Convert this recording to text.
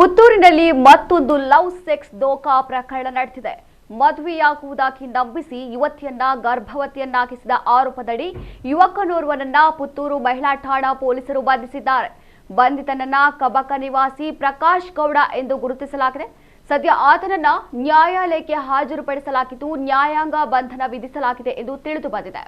ಪುತ್ತೂರಿನಲ್ಲಿ ಮತ್ತೊಂದು love sex ದೋಖಾ ಪ್ರಕರಣ ನಡೆದಿದೆ. ಮದುವೆಯಾಗುವುದಾಗಿ ನಂಬಿಸಿ ಯುವತಿಯನ್ನ ಗರ್ಭವತಿಯನ್ನಾಗಿಸಿದ ಆರೋಪದಡಿ ಯುವಕನೋರ್ವನನ್ನ ಪುತ್ತೂರು ಮಹಿಳಾ ಠಾಣಾ ಪೊಲೀಸರು ಬಂಧಿಸಿದ್ದಾರೆ. ಬಂಧಿತನನ್ನ ಕಬಕ ನಿವಾಸಿ ಪ್ರಕಾಶ್ ಗೌಡ ಎಂದು ಗುರುತಿಸಲಾಗಿದೆ. ಸದ್ಯ ಆತನನ್ನ ನ್ಯಾಯಾಲಯಕ್ಕೆ ಹಾಜರುಪಡಿಸಲಾಗಿದ್ದು ನ್ಯಾಯಾಂಗ ಬಂಧನ ವಿಧಿಸಲಾಗಿದೆ ಎಂದು ತಿಳಿದು ಬಂದಿದೆ.